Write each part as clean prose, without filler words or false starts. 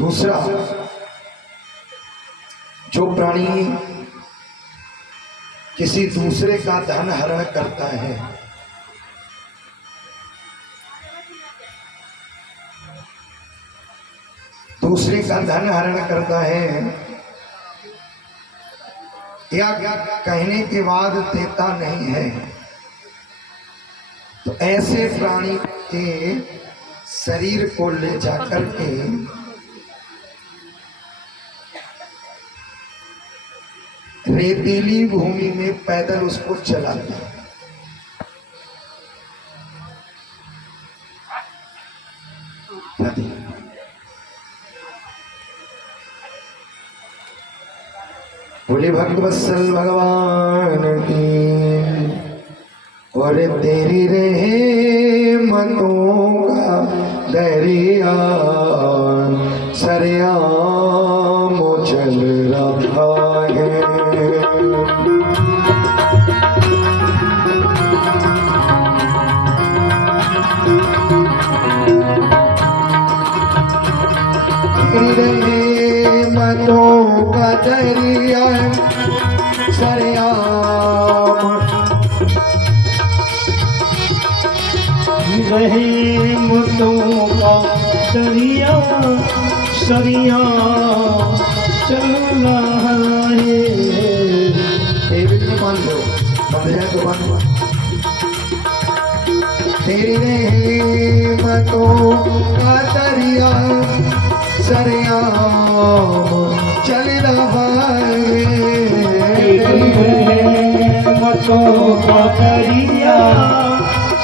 दूसरा, जो प्राणी किसी दूसरे का धन हरण करता है, दूसरे का धन हरण करता है या कहने के बाद देता नहीं है, तो ऐसे प्राणी के शरीर को ले जाकर के रेतीली भूमि में पैदल उसको जलाते हैं। बोले भक्तवत्सल भगवान की। और तेरी रहे मनों का दरिया सरेआम चल रहा है। तेरी मनों का दरिया सरेआम रहे मुद्दों का दरिया सरिया चल रहा है। मान लो, बन जाए तो बन। तेरी रहमतों का दरिया सरिया चल रहा है। तेरी रहमतों का दरिया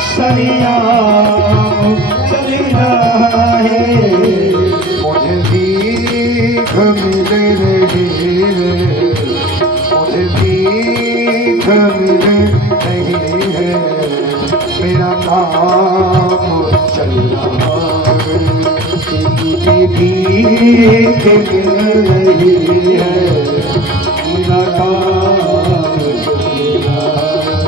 सरिया चल रहा है। मुझे भीख मिल रही है, मुझे भीख मिल रही है, मेरा काम चल रहा है। मुझे भीख मिल रही है, मेरा काम चल रहा है।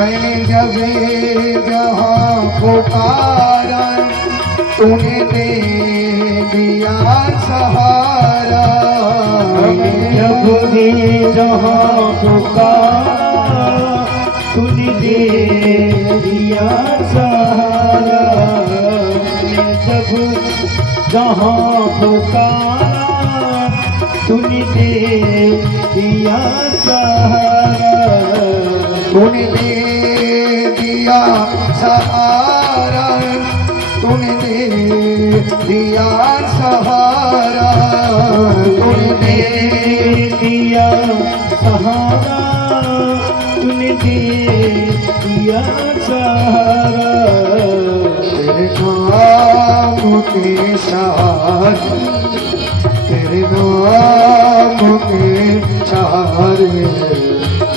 मैंने जब जहाँ पुकारा तूने दे दिया सहारा। मैंने जब भी जहाँ पुकारा तूने दे दिया सहारा। मैंने जब जहाँ पुकारा तूने दे दिया सहारा। तूने दे दिया सहारा, तूने दे दिया सहारा, तूने दे दिया सहारा, तूने दे दिया सहारा। तेरे नाम के सहारे, तेरे नाम के सहारे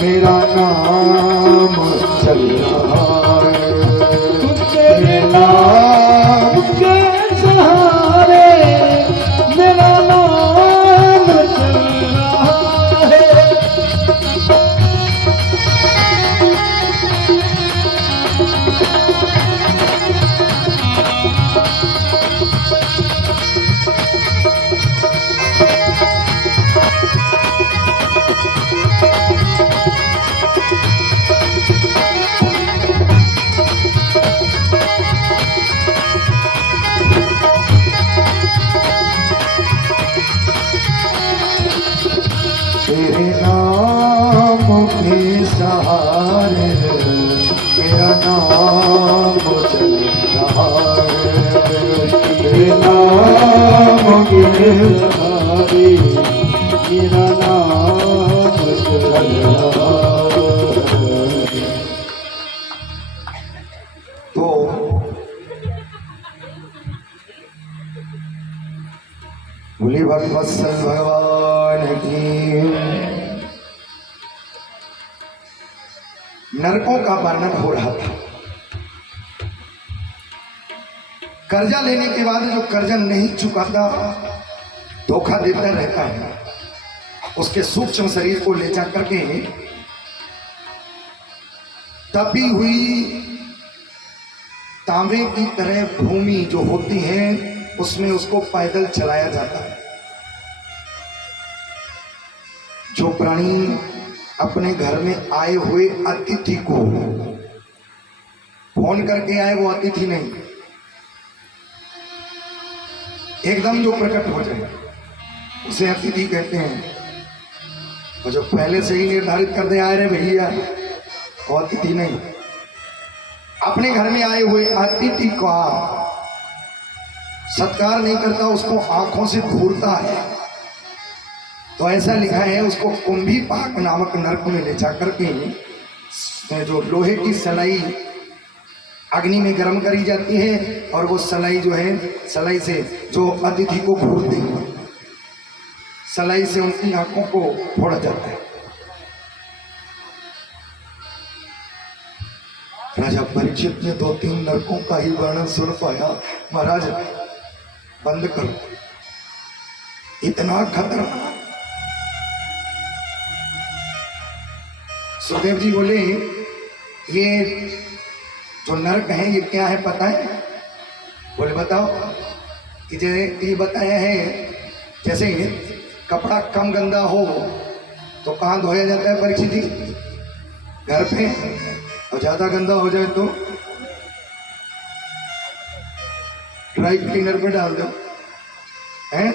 मेरा नाम चल रहा है। तेरे नाम के सहारे मेरा नाम चल रहा है। तेरे नाम के सहारे मेरा नाम चल रहा है। तेरे नाम के सहारे मेरा नाम चल रहा है। तो बोले भक्तवत्सल भगवान की। नरकों का वर्णन हो रहा था। कर्जा लेने के बाद जो कर्जा नहीं चुकाता, धोखा देता रहता है, उसके सूक्ष्म शरीर को ले जा करके तपी हुई तांबे की तरह भूमि जो होती है उसमें उसको पैदल चलाया जाता है। जो प्राणी अपने घर में आए हुए अतिथि को फोन करके आए, वो अतिथि नहीं, एकदम जो प्रकट हो जाए उसे अतिथि कहते हैं। और जो पहले से ही निर्धारित कर दे आए रे भैया, वो अतिथि नहीं। अपने घर में आए हुए अतिथि का सत्कार नहीं करता, उसको आंखों से घूरता है, तो ऐसा लिखा है उसको कुंभी पाक नामक नरक में ले जाकर के जो लोहे की सलाई अग्नि में गर्म करी जाती है और वो सलाई जो है, सलाई से जो अतिथि को घूरते हैं, सलाई से उनकी आंखों को फोड़ा जाता है। राजा परीक्षित ने 2-3 नरकों का ही वर्णन सुन पाया। महाराज बंद करो, इतना खतरनाक। सुखदेव जी बोले ये जो नरक है ये क्या है पता है? बोले बताओ। कि ये बताया है जैसे कपड़ा कम गंदा हो तो कहाँ धोया जाता है परीक्षित जी? घर पे। और ज्यादा गंदा हो जाए तो ड्राई क्लीनर पे डाल दो, हैं?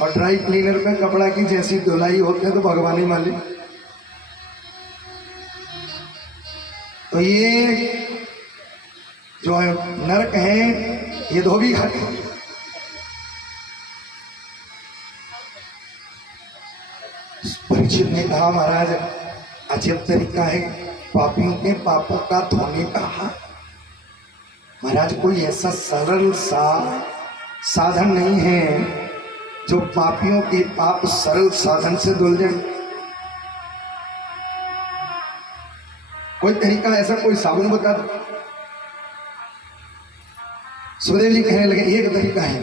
और ड्राई क्लीनर पे कपड़ा की जैसी धुलाई होती है तो भगवान ही मालिक। तो ये जो है नरक है ये धोबी घाट है। परीक्षित ने कहा महाराज अजब तरीका है पापियों के पापों का धोने का। महाराज कोई ऐसा सरल सा साधन नहीं है जो पापियों के पाप सरल साधन से धुल जाए। कोई तरीका ऐसा, कोई साबुन बता दो। सुखदेव जी कहने लगे एक तरीका है,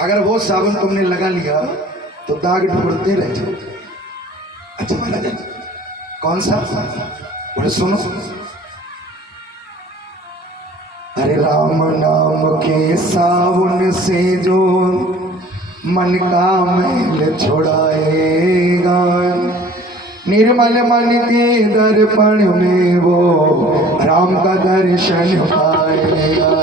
अगर वो साबुन तुमने लगा लिया तो दाग ढूंढते रह जाओ। अच्छा महाराज कौन सा? बोले सुनो। अरे राम नाम के साबुन से जो मन का मैल छुड़ाएगा, निर्मल मन के दर्पण में वो राम का दर्शन पाएगा।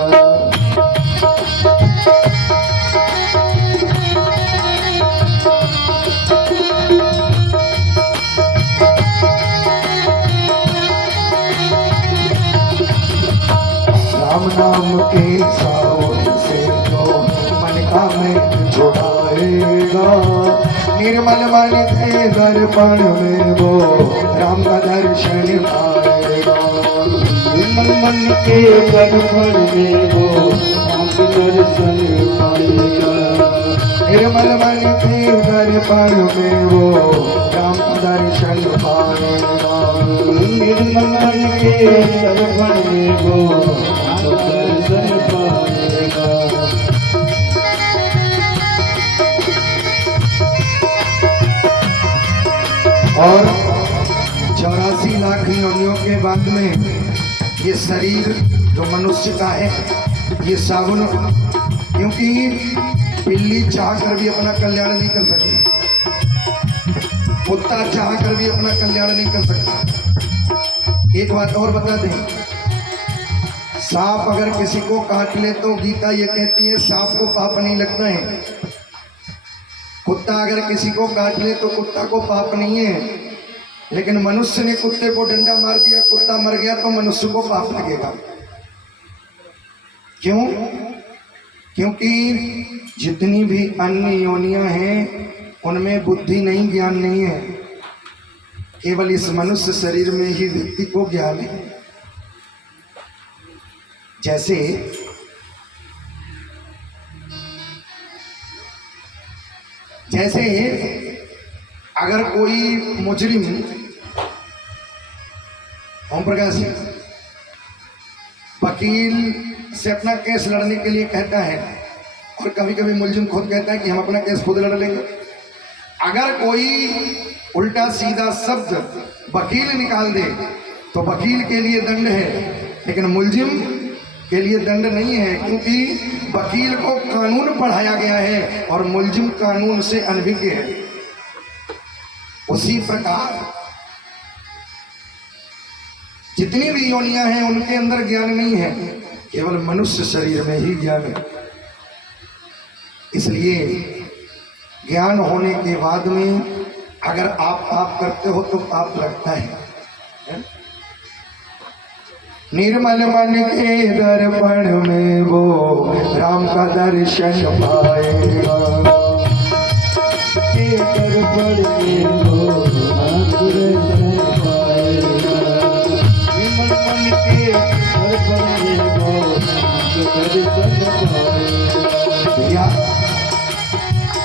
राम नाम के सावन से जो मन का मैल छुड़ाएगा, निर्मल मन के दर्पण में वो राम का दर्शन पाएगा। निर्मल मन के दर्पण में वो राम का दर्शन पाएगा। निर्मल मन के दर्पण में वो राम का दर्शन पाएगा। निर्मल मन के दर्पण में वो राम का दर्शन पाएगा। और 84 लाख योनियों के बाद में ये शरीर जो मनुष्य का है ये साबुन, क्योंकि बिल्ली चाह कर भी अपना कल्याण नहीं कर सकती, कुत्ता चाह कर भी अपना कल्याण नहीं कर सकता। एक बात और बता दें, सांप अगर किसी को काट ले तो गीता ये कहती है सांप को पाप नहीं लगता है। कुत्ता अगर किसी को काट ले तो कुत्ता को पाप नहीं है, लेकिन मनुष्य ने कुत्ते को डंडा मार दिया, कुत्ता मर गया तो मनुष्य को पाप लगेगा। क्यों? क्योंकि जितनी भी अन्य योनियां हैं उनमें बुद्धि नहीं, ज्ञान नहीं है, केवल इस मनुष्य शरीर में ही व्यक्ति को ज्ञान है। जैसे जैसे अगर कोई मुजरिम ओम प्रकाश वकील से अपना केस लड़ने के लिए कहता है, और कभी कभी मुलजिम खुद कहता है कि हम अपना केस खुद लड़ लेंगे। अगर कोई उल्टा सीधा शब्द वकील निकाल दे तो वकील के लिए दंड है, लेकिन मुलजिम के लिए दंड नहीं है, क्योंकि वकील को कानून पढ़ाया गया है और मुलजिम कानून से अनभिज्ञ है। उसी प्रकार जितनी भी योनियां हैं उनके अंदर ज्ञान नहीं है, केवल मनुष्य शरीर में ही ज्ञान है। इसलिए ज्ञान होने के बाद में अगर आप पाप करते हो तो पाप लगता है। निर्मल मन के दर्पण में वो राम का दर्शन पाएगा, के दर्पण में वो राम का दर्शन पाएगा। निर्मल मन के दर्पण में वो राम का दर्शन पाएगा।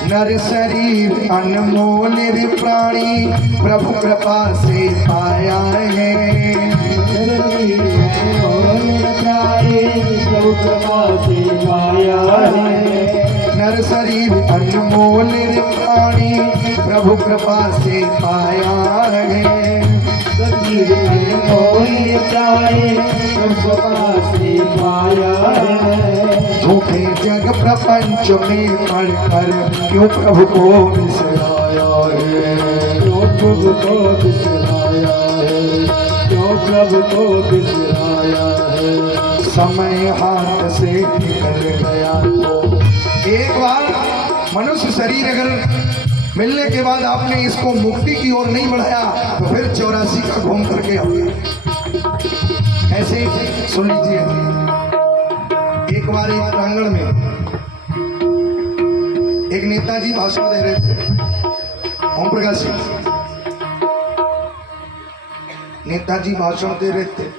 नर शरीर अनमोल रे प्राणी प्रभु कृपा से पाया है। प्रभु कृपा से पाया है। नर शरीर अनमोल रे प्राणी प्रभु कृपा से पाया है। शरीर अनमोल प्राणी प्रभु कृपा से पाया है। धोखे जग प्रपंच में पढ़कर क्यों प्रभु को बिसराया है, क्यों प्रभु को बिसराया है, क्यों प्रभु को बिसराया है। समय हाथ से निकल गया तो एक बार मनुष्य शरीर अगर मिलने के बाद आपने इसको मुक्ति की ओर नहीं बढ़ाया तो फिर 84 का घूम करके आओ। ऐसे सुन लीजिए, एक बार एक प्रांगण में एक नेताजी भाषण दे रहे थे, ओम प्रकाश सिंह नेताजी भाषण दे रहे थे।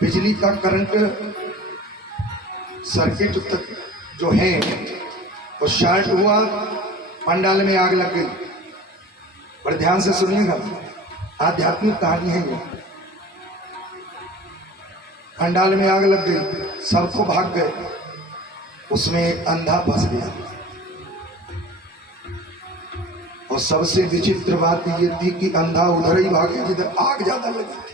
बिजली का करंट सर्किट तक जो है वो शॉर्ट हुआ, पंडाल में आग लग गई। बड़े ध्यान से सुनिएगा, आध्यात्मिक कहानी है ये। पंडाल में आग लग गई, सबको भाग गए, उसमें एक अंधा फंस गया। और सबसे विचित्र बात ये थी कि अंधा उधर ही भागे जिधर आग ज्यादा लगी थी।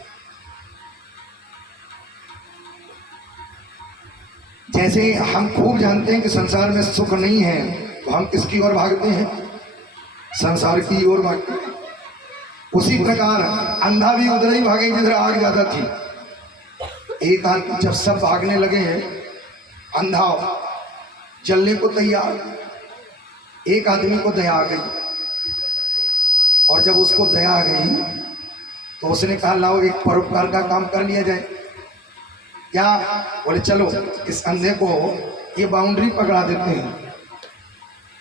जैसे हम खूब जानते हैं कि संसार में सुख नहीं है तो हम किसकी ओर भागते हैं, संसार की ओर भागते हैं। उसी प्रकार अंधा भी उधर ही भागे जिधर आग ज्यादा थी। एक आदमी जब सब भागने लगे हैं, अंधा जलने को तैयार, एक आदमी को दया आ गई। और जब उसको दया आ गई तो उसने कहा लाओ एक परोपकार का काम कर लिया जाए। क्या बोले, चलो इस अंधे को ये बाउंड्री पकड़ा देते हैं।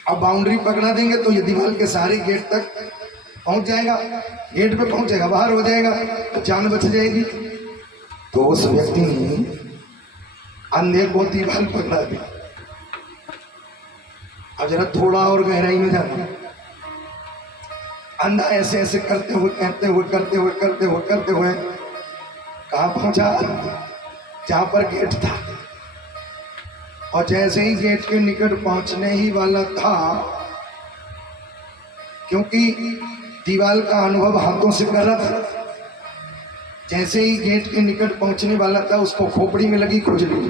अब बाउंड्री पकड़ा देंगे तो ये दीवार के सारे गेट तक पहुंच जाएगा, गेट पे पहुंचेगा, बाहर हो जाएगा तो जान बच जाएगी। तो उस व्यक्ति ने अंधे को दीवार पकड़ा दी। अब जरा थोड़ा और गहराई में जाना, अंधा ऐसे ऐसे करते हुए कहाँ पहुंचा, जहां पर गेट था। और जैसे ही गेट के निकट पहुंचने ही वाला था, क्योंकि दीवार का अनुभव हाथों से कर रहा था, जैसे ही गेट के निकट पहुंचने वाला था उसको खोपड़ी में लगी खुजली।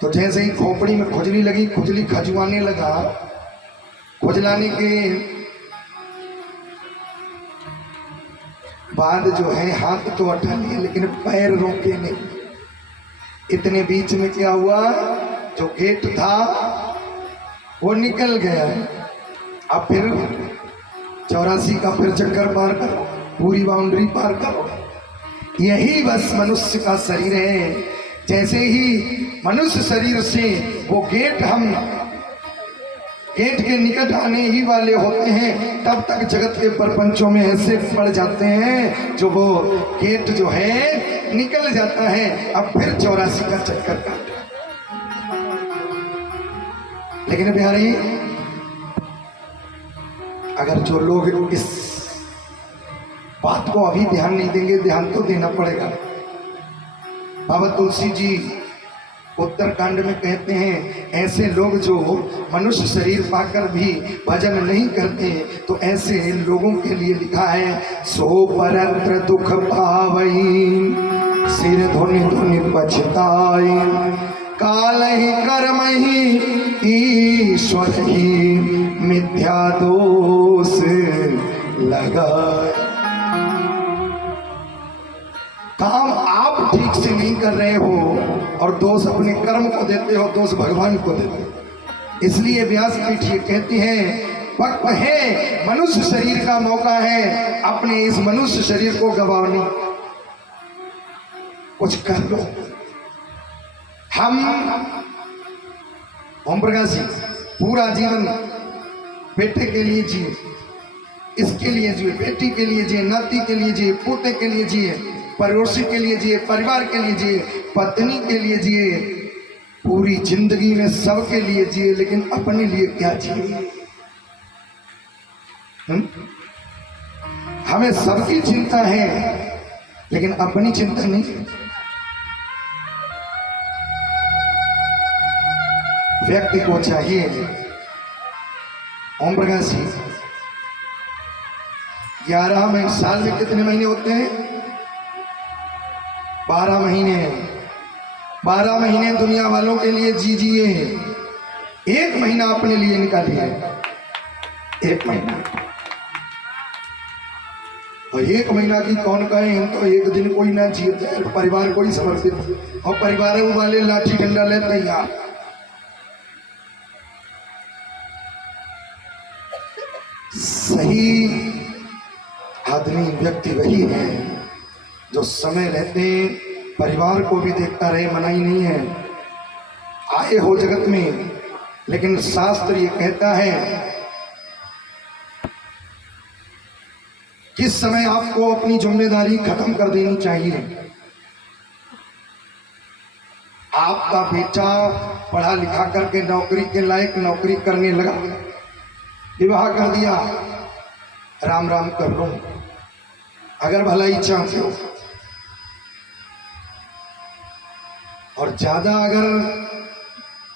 तो जैसे ही खोपड़ी में खुजली लगी, खुजली खजुआने लगा। खुजलाने के बाद जो है हाथ तो हटा लिए लेकिन पैर रोके नहीं। इतने बीच में क्या हुआ, जो गेट था वो निकल गया। अब फिर 84 का फिर चक्कर पार करो, पूरी बाउंड्री पार करो। यही बस मनुष्य का शरीर है। जैसे ही मनुष्य शरीर से वो गेट, हम गेट के निकट आने ही वाले होते हैं, तब तक जगत के प्रपंचों में ऐसे पड़ जाते हैं जो वो गेट जो है निकल जाता है। अब फिर 84 का चक्कर काटा। लेकिन बिहारी, अगर जो लोग इस बात को अभी ध्यान नहीं देंगे, ध्यान तो देना पड़ेगा। बाबा तुलसी जी उत्तरकांड में कहते हैं, ऐसे लोग जो मनुष्य शरीर पाकर भी भजन नहीं करते, तो ऐसे लोगों के लिए लिखा है, सो परत्र दुख पावई सिर धुनि धुनि पछताई, काल ही कर्म ही ईश्वर ही मिथ्या दोष लगाए। काम आप ठीक से नहीं कर रहे हो और दोष अपने कर्म को देते हो, दोष भगवान को देते हो। इसलिए व्यासपीठ ये कहती है, वक्त है, मनुष्य शरीर का मौका है, अपने इस मनुष्य शरीर को गवाओ नहीं, कुछ कर लो। हम ओम प्रकाश जी पूरा जीवन बेटे के लिए जिए, इसके लिए जिए, बेटी के लिए जिए, नाती के लिए जिए, पोते के लिए जिए, पड़ोसी के लिए जिए, परिवार के लिए जिए, पत्नी के लिए जिए, पूरी जिंदगी में सबके लिए जिए, लेकिन अपने लिए क्या जिए? हमें सबकी चिंता है लेकिन अपनी चिंता नहीं। व्यक्ति को चाहिए, ओम प्रकाश जी 11 महीने, साल में कितने महीने होते हैं? 12 महीने। 12 महीने दुनिया वालों के लिए जीजिए, 1 महीना अपने लिए निकालिए, 1 महीना। और 1 महीना की कौन कहे, हम तो 1 दिन कोई ना जिए, परिवार को ही समर्पित, और परिवार वाले लाठी डंडा ले तैयार। सही आदमी व्यक्ति वही है जो समय रहते परिवार को भी देखता रहे। मनाही नहीं है, आए हो जगत में, लेकिन शास्त्र ये कहता है किस समय आपको अपनी जिम्मेदारी खत्म कर देनी चाहिए। आपका बेटा पढ़ा लिखा करके नौकरी के लायक नौकरी करने लगा, विवाह कर दिया, राम राम कर लो अगर भलाई चाहते हो। और ज्यादा अगर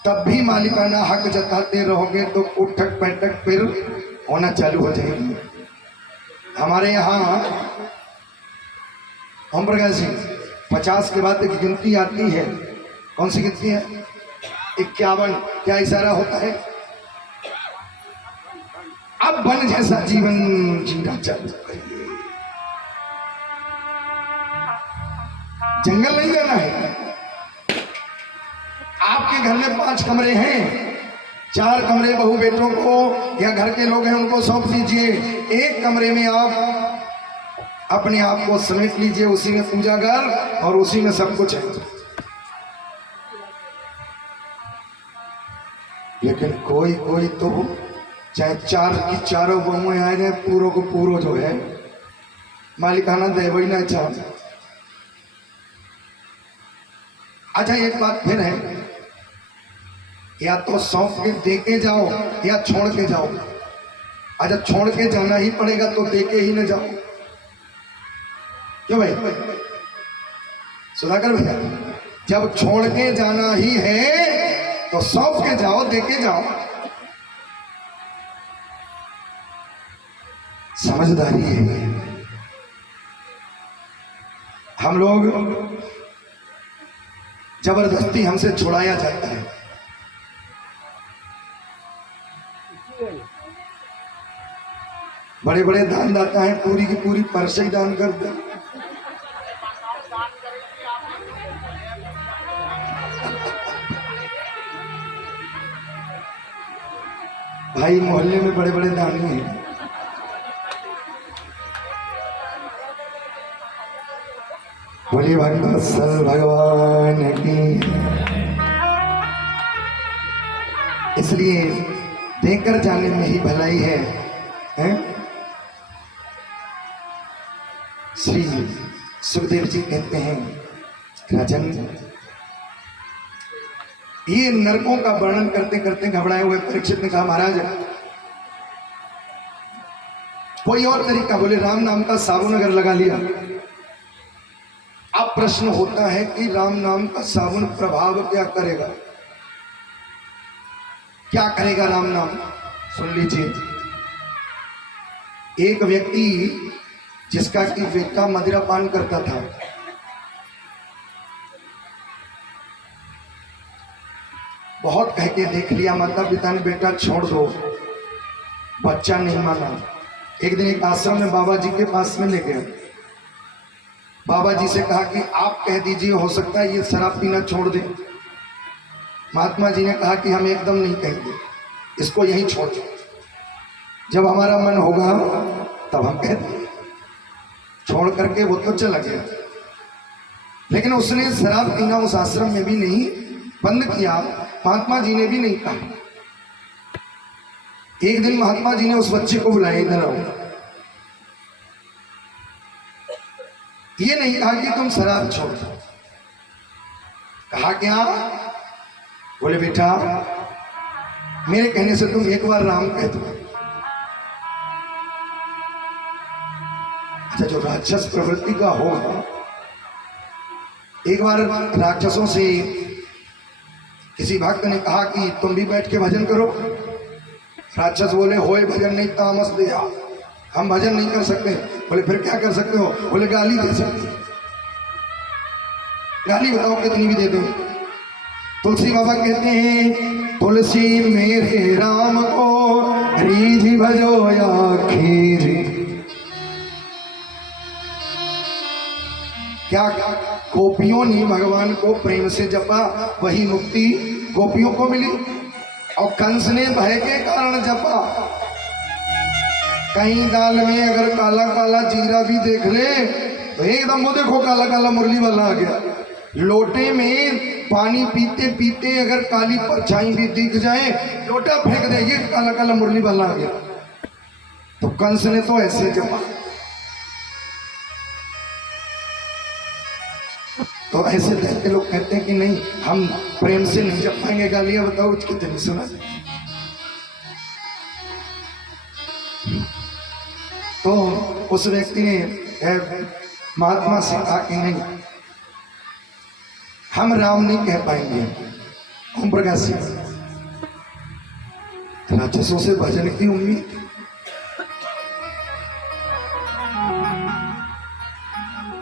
तब भी मालिकाना हक जताते रहोगे तो उठक बैठक फिर होना चालू हो जाएगी। हमारे यहाँ ओम प्रकाश जी 50 के बाद एक गिनती आती है, कौन सी गिनती है? 51। क्या इशारा होता है? अब वन जैसा जीवन जीना चालू करिए। जंगल नहीं जाना है। आपके घर में 5 कमरे हैं, 4 कमरे बहू बेटों को या घर के लोग हैं उनको सौंप दीजिए। 1 कमरे में आप अपने आप को समेट लीजिए, उसी में पूजा घर और उसी में सब कुछ है। लेकिन कोई कोई तो चाहे 4 की 4 बहुएं आए जाए, पूरों को पूरो जो है मालिकाना दे वही ना चाहते। अच्छा एक बात फिर है, या तो सौंप के दे के जाओ या छोड़ के जाओ। अच्छा छोड़ के जाना ही पड़ेगा तो दे के ही ना जाओ, क्यों भाई सुधाकर भैया? जब छोड़ के जाना ही है तो सौंप के जाओ, दे के जाओ। समझदारी है। हम लोग जबरदस्ती हमसे छुड़ाया जाता है। बड़े बड़े दानदाता हैं, पूरी की पूरी परसे ही दान कर दे। भाई मोहल्ले में बड़े बड़े दानी हैं। बोलिए भगवत्सल भगवान की। इसलिए देकर जाने में ही भलाई है, हैं? श्री सुखदेव जी कहते हैं, राजन ये नरकों का वर्णन करते करते घबराए हुए परीक्षित ने कहा, महाराज कोई और तरीका? बोले राम नाम का साबुन अगर लगा लिया, आप प्रश्न होता है कि राम नाम का सावन प्रभाव क्या करेगा, क्या करेगा राम नाम। सुन लीजिए, एक व्यक्ति जिसका कि बेटा मदिरा पान करता था, बहुत कह के देख लिया, माता पिता ने बेटा छोड़ दो, बच्चा नहीं माना। एक दिन एक आश्रम में बाबा जी के पास में ले गया, बाबा जी से कहा कि आप कह दीजिए, हो सकता है ये शराब पीना छोड़ दे। महात्मा जी ने कहा कि हम एकदम नहीं कहेंगे, इसको यहीं छोड़ दो, जब हमारा मन होगा तब हम कह देंगे। छोड़ करके वो तो चला गया, लेकिन उसने शराब पीना उस आश्रम में भी नहीं बंद किया, महात्मा जी ने भी नहीं कहा। एक दिन महात्मा जी ने उस बच्चे को बुलाया, इधर आओ। ये नहीं कहा कि तुम शराब छोड़ दो, कहा क्या, बोले बेटा मेरे कहने से तुम एक बार राम कह दो। अच्छा, जो राक्षस प्रवृत्ति का होगा, एक बार राक्षसों से किसी भक्त ने कहा कि तुम भी बैठ के भजन करो। राक्षस बोले होए भजन नहीं तामस दिया, हम भजन नहीं कर सकते। बोले फिर क्या कर सकते हो? बोले गाली दे सकते। गाली बताओ कितनी भी दे दो। तुलसी बाबा कहते हैं, तुलसी मेरे राम को रीझ भजो या खीरी। क्या गोपियों ने भगवान को प्रेम से जपा, वही मुक्ति गोपियों को मिली। और कंस ने भय के कारण जपा। कहीं दाल में अगर काला काला जीरा भी देख ले तो एकदम वो देखो काला काला मुरली वाला आ गया। लोटे में पानी पीते पीते अगर काली परछाई भी दिख जाए, लोटा फेंक दे, ये काला काला मुरली वाला आ गया। तो कंस ने तो ऐसे जपा। तो ऐसे कहते लोग कहते हैं कि नहीं, हम प्रेम से नहीं जप पाएंगे। गालियां बताओ कितनी सुना। तो उस व्यक्ति ने महात्मा से कहा कि नहीं, हम राम नहीं कह पाएंगे। ओम प्रकाश सिंह, राक्षसों से भजन की उम्मीद।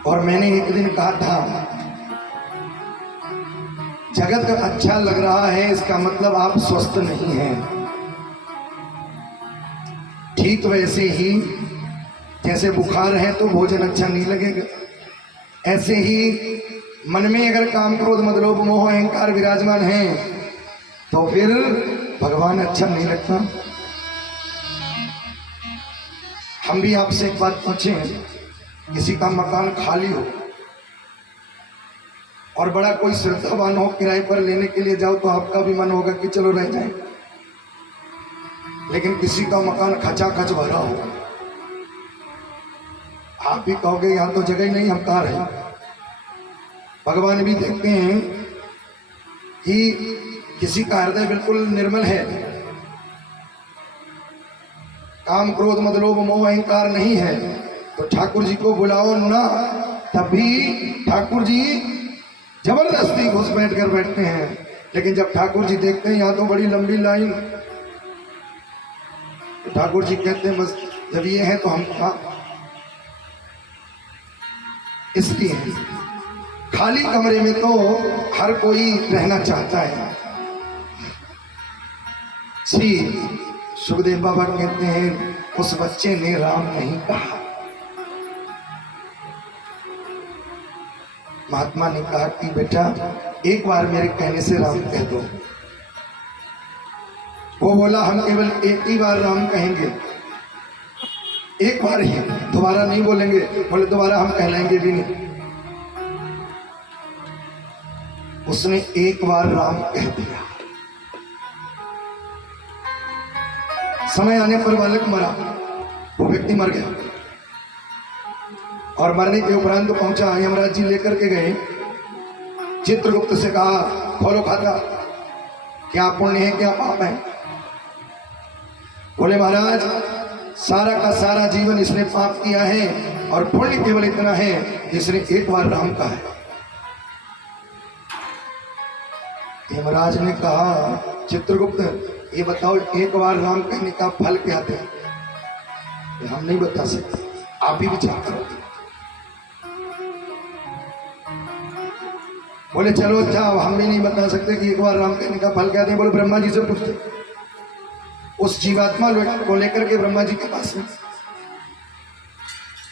और मैंने एक दिन कहा था, जगत अच्छा लग रहा है इसका मतलब आप स्वस्थ नहीं हैं। ठीक वैसे ही जैसे बुखार है तो भोजन अच्छा नहीं लगेगा, ऐसे ही मन में अगर काम क्रोध मद लोभ मोह अहंकार विराजमान है तो फिर भगवान अच्छा नहीं लगता। हम भी आपसे एक बात पूछें, किसी का मकान खाली हो और बड़ा कोई श्रद्धावान हो, किराए पर लेने के लिए जाओ तो आपका भी मन होगा कि चलो रह जाए। लेकिन किसी का मकान खचाखच भरा हो, आप भी कहोगे यहाँ तो जगह ही नहीं, हम कहाँ रहे। भगवान भी देखते हैं कि किसी का हृदय बिल्कुल निर्मल है, काम क्रोध मद लोभ मोह अहंकार नहीं है, तो ठाकुर जी को बुलाओ ना, तभी ठाकुर जी जबरदस्ती घुस बैठ कर बैठते हैं। लेकिन जब ठाकुर जी देखते हैं यहाँ तो बड़ी लंबी लाइन, तो ठाकुर जी कहते हैं बस जब ये है तो हम कहाँ। इसलिए खाली कमरे में तो हर कोई रहना चाहता है। श्री सुखदेव बाबा कहते हैं, उस बच्चे ने राम नहीं कहा। महात्मा ने कहा कि बेटा एक बार मेरे कहने से राम कह दो। वो बोला हम केवल एक ही बार राम कहेंगे, एक बार ही, दोबारा नहीं बोलेंगे। बोले दोबारा हम कहलाएंगे भी नहीं। उसने एक बार राम कह दिया। समय आने पर बालक मरा, वो व्यक्ति मर गया। और मरने के उपरांत तो पहुंचा, यमराज जी लेकर के गए। चित्रगुप्त से कहा खोलो खाता, क्या पुण्य है क्या पाप है। बोले महाराज सारा का सारा जीवन इसने पाप किया है और पुण्य केवल इतना है जिसने एक बार राम कहा है। हेमराज ने कहा, चित्रगुप्त ये बताओ एक बार राम कहने का फल क्या थे? ये हम नहीं बता सकते, आप ही विचार करो। बोले चलो जाओ, हम भी नहीं बता सकते कि एक बार राम कहने का फल क्या थे। बोले ब्रह्मा जी से पूछते। उस जीवात्मा को लेकर के ब्रह्मा जी के पास में।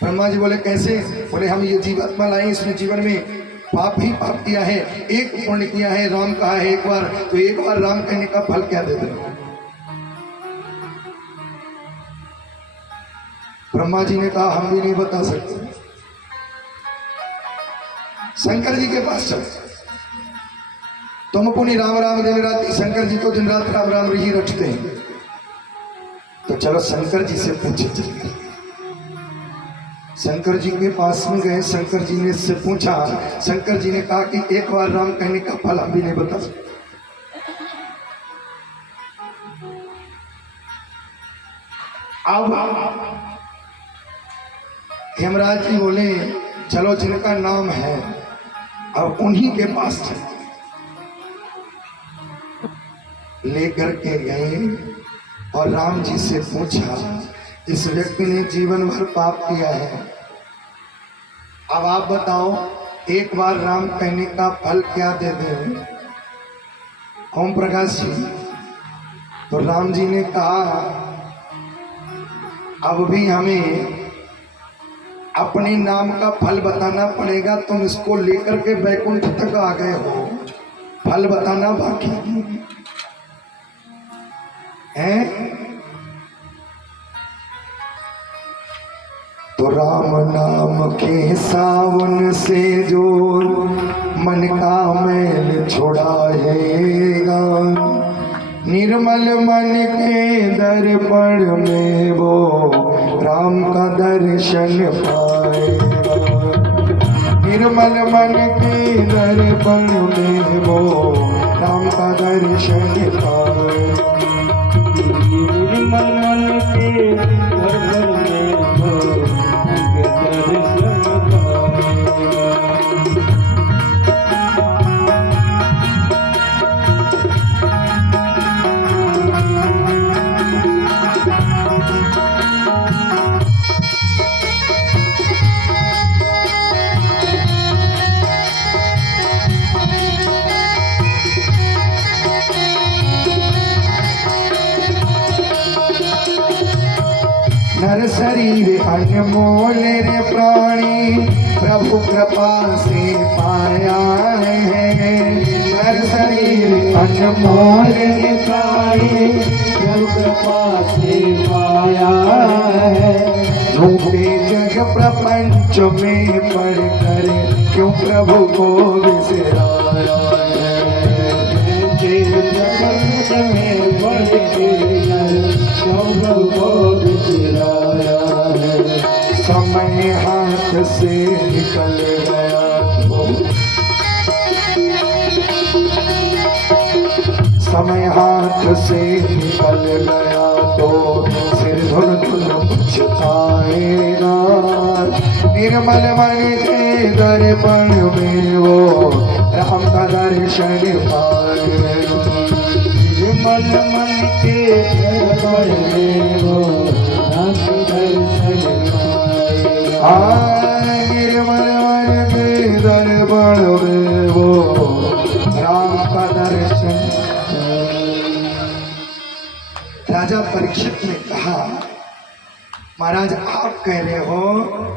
ब्रह्मा जी बोले कैसे? बोले हम ये जीवात्मा लाए, इसने जीवन में पाप ही पाप किया है, एक पुण्य किया है, राम कहा है एक बार, तो एक बार राम कहने का फल क्या देते? ब्रह्मा जी ने कहा हम भी नहीं बता सकते। शंकर जी के पास चलो, तुम पुण्य राम राम दिन रात, शंकर जी तो दिन रात राम राम ही रटते हैं, तो चलो शंकर जी से पूछे। चल शंकर जी के पास में गए, शंकर जी ने से पूछा। शंकर जी ने कहा कि एक बार राम कहने का फल हम भी नहीं बता सकते। अब हेमराज जी बोले चलो जिनका नाम है अब उन्हीं के पास चले। लेकर के गए और राम जी से पूछा, इस व्यक्ति ने जीवन भर पाप किया है, अब आप बताओ एक बार राम कहने का फल क्या दे दें? ओम प्रकाश जी। तो राम जी ने कहा अब भी हमें अपने नाम का फल बताना पड़ेगा, तुम इसको लेकर के बैकुंठ तक आ गए हो, फल बताना बाकी है। तो राम नाम के सावन से जो मन का मैल छुड़ाएगा, निर्मल मन के दर्पण में वो राम का दर्शन पाएगा। निर्मल मन के दर्पण में वो राम का दर्शन पाएगा। निर्मल मन के दर्पण में वो दर्शन पाएगा। नर शरीर अनमोल रे प्राणी, प्रभु कृपा से पाया है। नर शरीर अनमोल रे प्राणी, प्रभु कृपा से पाया है। रूपे जग प्रपंच में पढ़कर क्यों प्रभु को विसराया है। जगत में बढ़ के प्रभु को विसराया है। समय हाथ से निकल गया तो, समय हाथ से निकल गया तो सिर धुन धुन पछताएगा। निर्मल मन के दर्पण में वो राम का दर्शन पाएगा। निर्मल मन के दर्पण में वो राम का दर्शन पाएगा। निर्मल मन के दर्पण में वो राम का दर्शन। राजा परीक्षित ने कहा, महाराज आप कह रहे हो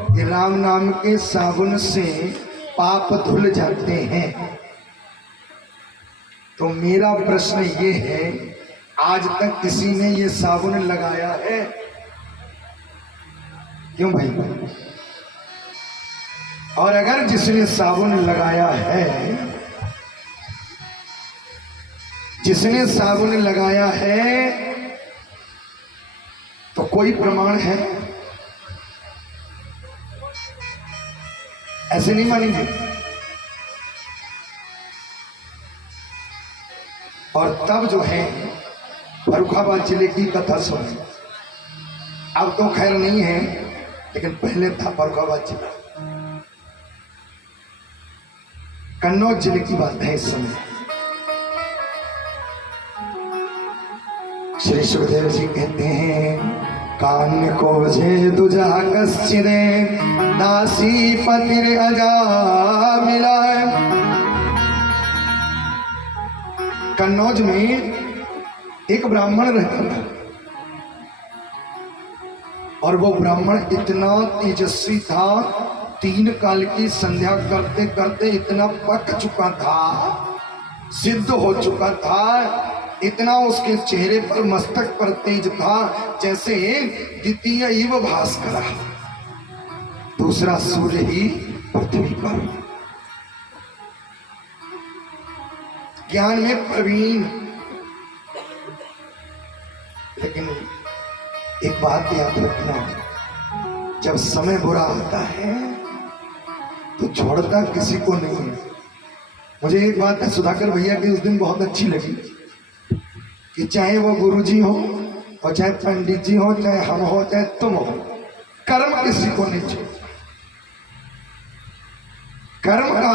कि राम नाम के साबुन से पाप धुल जाते हैं, तो मेरा प्रश्न ये है आज तक किसी ने ये साबुन लगाया है? क्यों भाई? और अगर जिसने साबुन लगाया है, जिसने साबुन लगाया है तो कोई प्रमाण है? ऐसे नहीं मानेंगे। और तब जो है फर्रुखाबाद जिले की कथा सुनी। अब तो खैर नहीं है, लेकिन पहले था फर्रुखाबाद जिला। कन्नौज जिले की बात है इस समय। श्री सुखदेव जी कहते हैं कान्य को जे दुजा कश्चिदे दासी पतिर अजा मिला। कन्नौज में एक ब्राह्मण रहता था और वो ब्राह्मण इतना तेजस्वी था, 3 काल की संध्या करते करते इतना पक चुका था, सिद्ध हो चुका था, इतना उसके चेहरे पर मस्तक पर तेज था जैसे द्वितीय इव भास्कर, दूसरा सूर्य ही पृथ्वी पर। ज्ञान में प्रवीण। लेकिन एक बात याद रखना, जब समय बुरा आता है तो छोड़ता किसी को नहीं है। मुझे एक बात है सुधाकर भैया की उस दिन बहुत अच्छी लगी कि चाहे वो गुरुजी हो और चाहे पंडित जी हो, चाहे हम हो, चाहे तुम हो, कर्म किसी को नहीं छोड़। कर्म का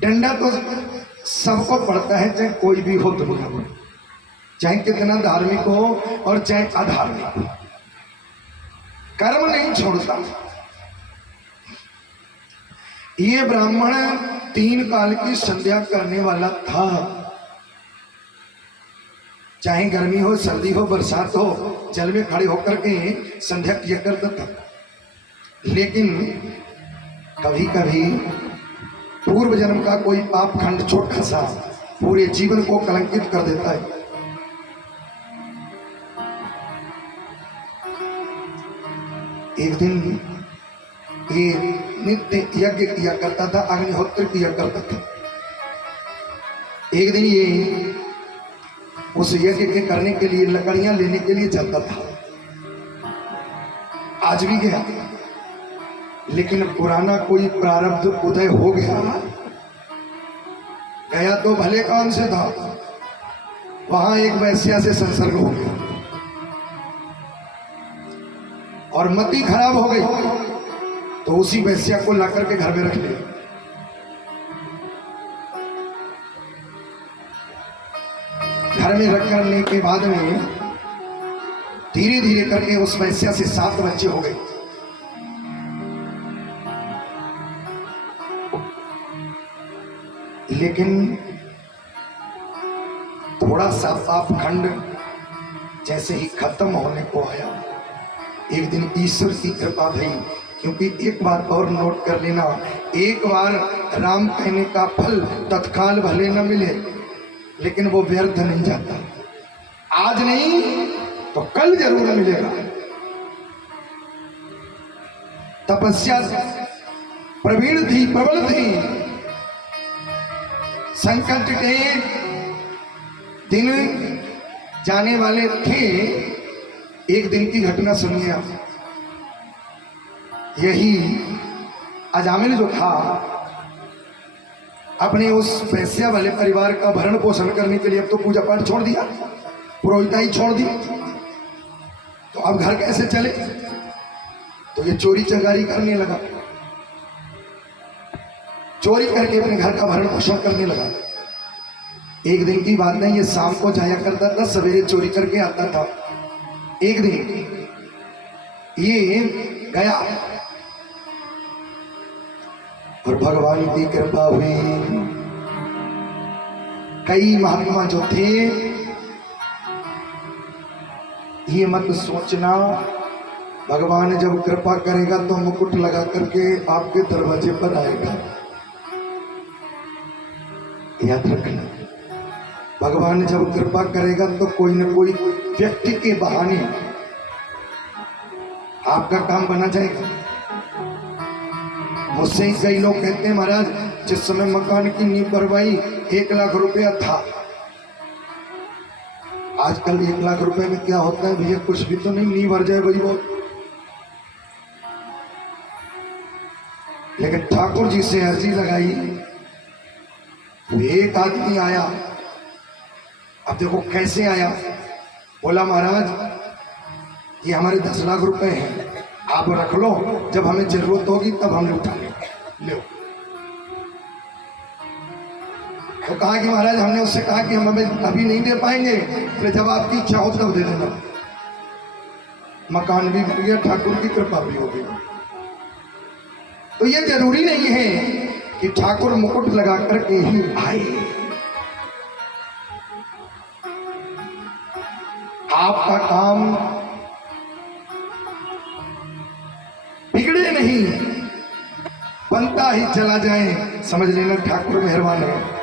डंडा तो सबको पड़ता है, चाहे कोई भी हो दुनिया में, चाहे कितना धार्मिक हो और चाहे अधार्मिक हो, कर्म नहीं छोड़ता। ये ब्राह्मण 3 काल की संध्या करने वाला था, चाहे गर्मी हो, सर्दी हो, बरसात हो, जल में खड़े होकर के संध्या किया करता था। लेकिन कभी कभी पूर्व जन्म का कोई पाप खंड छोटा सा पूरे जीवन को कलंकित कर देता है। एक दिन ये नित्य यज्ञ किया करता था, अग्निहोत्र किया करता था। एक दिन ये उस यज्ञ के करने के लिए लकड़ियां लेने के लिए चलता था। आज भी गया, लेकिन पुराना कोई प्रारब्ध उदय हो गया। गया तो भले काम से था, वहां एक वैश्या से संसर्ग हो गया और मति खराब हो गई, तो उसी वैश्या को लाकर के घर में रख लिया। घर में रख करने के बाद में धीरे धीरे करके उस वैश्या से 7 बच्चे हो गए। लेकिन थोड़ा सा पाप खंड जैसे ही खत्म होने को आया, एक दिन ईश्वर की कृपा भई। क्योंकि एक बात और नोट कर लेना, एक बार राम कहने का फल तत्काल भले न मिले, लेकिन वो व्यर्थ नहीं जाता। आज नहीं तो कल जरूर मिलेगा। तपस्या प्रवीण थी, प्रबल थी। संकट के दिन जाने वाले थे। एक दिन की घटना सुनिए आप। यही अजामिल जो था, अपने उस वैश्या वाले परिवार का भरण पोषण करने के लिए अब तो पूजा पाठ छोड़ दिया, पुरोहिताई छोड़ दी, तो अब घर कैसे चले? तो ये चोरी चकारी करने लगा, चोरी करके अपने घर का भरण पोषण करने लगा। एक दिन की बात नहीं, ये शाम को जाया करता था, सवेरे चोरी करके आता था। एक दिन ये गया और भगवान की कृपा हुई। कई महात्मा जो थे, ये मत सोचना भगवान जब कृपा करेगा तो मुकुट लगा करके आपके दरवाजे पर आएगा। याद रखना, भगवान जब कृपा करेगा तो कोई न कोई व्यक्ति के बहाने आपका काम बना जाएगा। मुझसे ही कई लोग कहते हैं, महाराज जिस समय मकान की नींव भरवाई 1 लाख रुपया था, आजकल 1 लाख रुपए में क्या होता है भैया? कुछ भी तो नहीं, नींव भर जाए वही बहुत। लेकिन ठाकुर जी से अर्जी लगाई, एक आदमी आया। अब देखो कैसे आया, बोला महाराज ये हमारे 10 लाख रुपए हैं, आप रख लो, जब हमें जरूरत होगी तब हम उठा लेंगे। लो, तो कहा कि महाराज हमने उससे कहा कि हम हमें अभी नहीं दे पाएंगे, तो जब आपकी इच्छा हो तब दे देना। मकान भी मिल गया, ठाकुर की कृपा भी हो गई। तो ये जरूरी नहीं है कि ठाकुर मुकुट लगा करके ही आए। आपका काम बिगड़े नहीं, बनता ही चला जाए, समझ लेना ठाकुर मेहरबान है।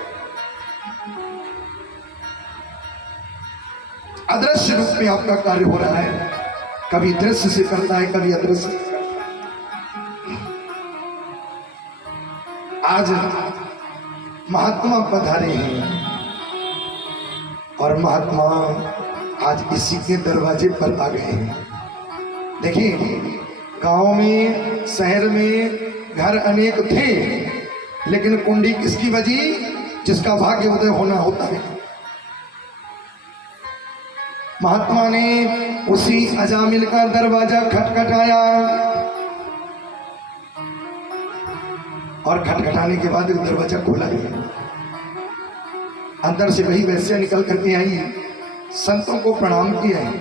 अदृश्य रूप में आपका कार्य हो रहा है, कभी दृश्य से करता है, कभी अदृश्य से करता है। आज महात्मा पधारे हैं और महात्मा आज इसी के दरवाजे पर आ गए हैं। देखिए, गांव में, शहर में घर अनेक थे, लेकिन कुंडी किसकी बजी? जिसका भाग्य उदय होना होता है। महात्मा ने उसी अजामिल का दरवाजा खटखटाया और खटखटाने के बाद दरवाजा खोला गया। अंदर से वही वैसे निकल करके आई, संतों को प्रणाम किया है।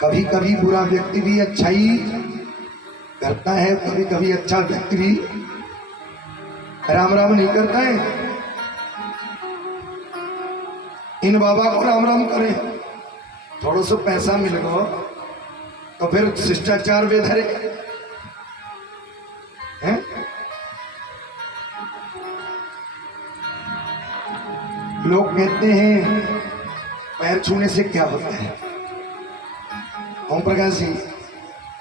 कभी कभी बुरा व्यक्ति भी अच्छाई करता है, कभी कभी अच्छा व्यक्ति भी राम राम नहीं करता है। इन बाबा को राम राम करें, थोड़ा सा पैसा मिल गो तो फिर शिष्टाचार वे धरे हैं। लोग कहते हैं पैर छूने से क्या होता है। ओम प्रकाश जी,